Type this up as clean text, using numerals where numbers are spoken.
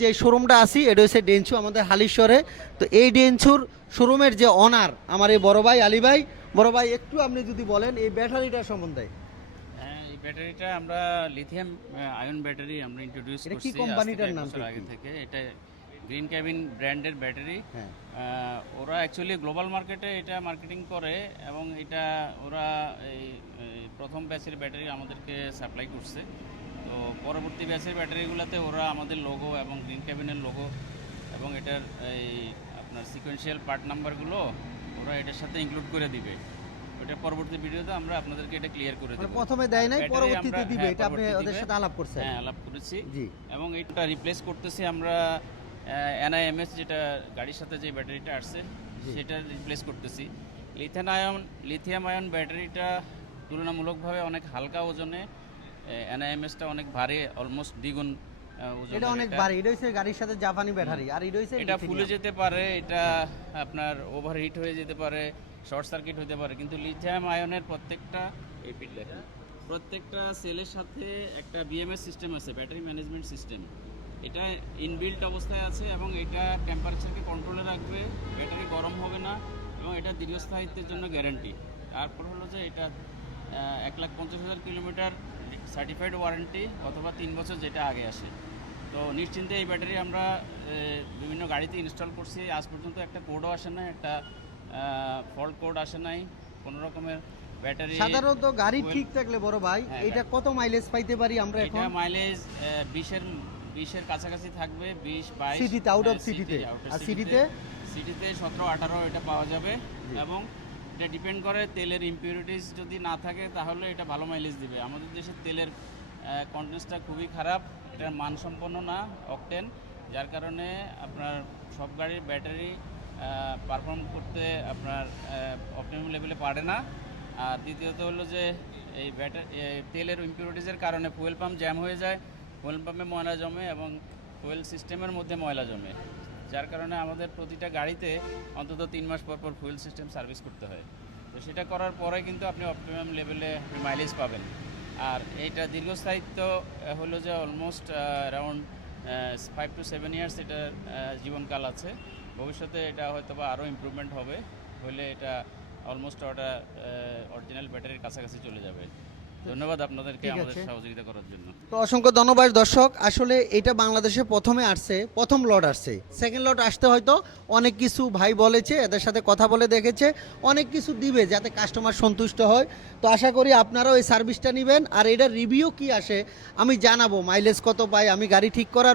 যে শোরুমটা আছি এটা হচ্ছে ডেনছু আমাদের হালিশহরে। তো এই ডেনছুর শোরুমের যে অনার আমার এই বড় ভাই আলী ভাই। বড় ভাই একটু আপনি যদি বলেন এই ব্যাটারিটা সম্বন্ধে। হ্যাঁ, এই ব্যাটারিটা আমরা লিথিয়াম আয়ন ব্যাটারি আমরা ইন্ট্রোডিউস এটা করছি কি কোম্পানিটার নাম আগে থেকে। এটা গ্রিন ক্যাবিন ব্র্যান্ডের ব্যাটারি। হ্যাঁ, ওরা অ্যাকচুয়ালি গ্লোবাল মার্কেটে এটা মার্কেটিং করে এবং এটা ওরা এই প্রথম ব্যাচের ব্যাটারি আমাদেরকে সাপ্লাই করছে। তো পরবর্তী ব্যাচের ব্যাটারিগুলোতে ওরা আমাদের লোগো এবং গ্রিন ক্যাবিনের লোগো এবং এটার এই আপনার সিকোয়েন্সিয়াল পার্ট নাম্বারগুলো ওরা এটার সাথে ইনক্লুড করে দিবে। ওটা পরবর্তী ভিডিওতে আমরা আপনাদেরকে এটা ক্লিয়ার করে দেব। প্রথমে দেয় নাই, ব্যাটারি পরবর্তীতে আমরা- দিবে, হ্যাঁ, এটা আপনি পরবর্তী ওদের দিবে। সাথে আলাপ করছেন? হ্যাঁ, আলাপ করেছি। জি। এবং এটা রিপ্লেস করতেছি আমরা NIMS, যেটা গাড়ির সাথে যে ব্যাটারিটা আসছে সেটা রিপ্লেস করতেছি। লিথিয়াম আয়ন ব্যাটারিটা তুলনামূলকভাবে অনেক হালকা ওজনে, NIMSটা অনেক ভারী, অলমোস্ট দ্বিগুণ ওজন। এটা অনেক ভারী, এটা হচ্ছে গাড়ির সাথে জাপানি ব্যাটারি, আর এটা হচ্ছে এটা ফুলে যেতে পারে, এটা আপনার ওভারহিট হয়ে যেতে পারে, শর্ট সার্কিট হতে পারে। কিন্তু লিথিয়াম আয়নের প্রত্যেকটা সেলের সাথে একটা BMS সিস্টেম আছে, ব্যাটারি ম্যানেজমেন্ট সিস্টেম। এটা ইনবিল্ট অবস্থায় আছে এবং এটা টেম্পারেচারকে কন্ট্রোলে রাখবে, ব্যাটারি গরম হবে না এবং এটা দীর্ঘস্থায়িত্বের জন্য গ্যারান্টি। তারপর হলো যে এটা 1,50,000 কিলোমিটার সার্টিফাইড ওয়ারেন্টি অথবা 3 বছর, যেটা আগে আসে। তো নিশ্চিন্তে এই ব্যাটারি আমরা বিভিন্ন গাড়িতে ইনস্টল করছি। আজ পর্যন্ত একটা কোডও আসে না, একটা ফল্ট কোড আসে নাই কোনো রকমের। ব্যাটারি সাধারণত গাড়ি ঠিক থাকলে বড় ভাই হ্যাঁ, এটা কত মাইলেজ পাইতে পারি আমরা এখন? এটা মাইলেজ 20-এর কাছাকাছি থাকবে, 20-22 সিটিতে, আউট অফ সিটিতে। আর সিটিতে 17-18 এটা পাওয়া যাবে। এবং এটা ডিপেন্ড করে তেলের ইম্পিউরিটিস যদি না থাকে তাহলে এটা ভালো মাইলেজ দিবে। আমাদের দেশের তেলের কন্টেন্টসটা খুবই খারাপ, এটার মানসম্পন্ন না, অকটেন, যার কারণে আপনার সব গাড়ির ব্যাটারি পারফর্ম করতে আপনার অপটিমাম লেভেলে পারে না। আর দ্বিতীয়ত হলো যে এই তেলের ইম্পিউরিটিসের কারণে ফুয়েল পাম্প জ্যাম হয়ে যায়, ফুয়েল পাম্পে ময়লা জমে এবং ফুয়েল সিস্টেমের মধ্যে ময়লা জমে, যার কারণে আমাদের প্রতিটা গাড়িতে অন্তত 3 মাস পর পর ফুয়েল সিস্টেম সার্ভিস করতে হয়। তো সেটা করার পরে কিন্তু আপনি অপটিমাম লেভেলে মাইলেজ পাবেন। আর এইটা দীর্ঘস্থায়িত্ব হলো যে অলমোস্ট অ্যারাউন্ড 5 to 7 ইয়ার্স এটার জীবনকাল আছে। ভবিষ্যতে এটা হয়তো বা আরও ইমপ্রুভমেন্ট হবে, হলে এটা অলমোস্ট ওটা অরিজিনাল ব্যাটারির কাছাকাছি চলে যাবে। ধন্যবাদ আপনাদেরকে আমাদের সহযোগিতা করার জন্য। তো অসংখ্য ধন্যবাদ দর্শক। আসলে এটা বাংলাদেশে প্রথমে আসছে, প্রথম লট আসছে, সেকেন্ড লট আসতে হয়তো অনেক কিছু ভাই বলেছে, এদের সাথে কথা বলে দেখেছে, অনেক কিছু দিবে যাতে কাস্টমার সন্তুষ্ট হয়। তো আশা করি আপনারাও এই সার্ভিসটা নেবেন। আর এটার রিভিউ কি আসে আমি জানাবো, মাইলেজ কত পাই আমি গাড়ি ঠিক করার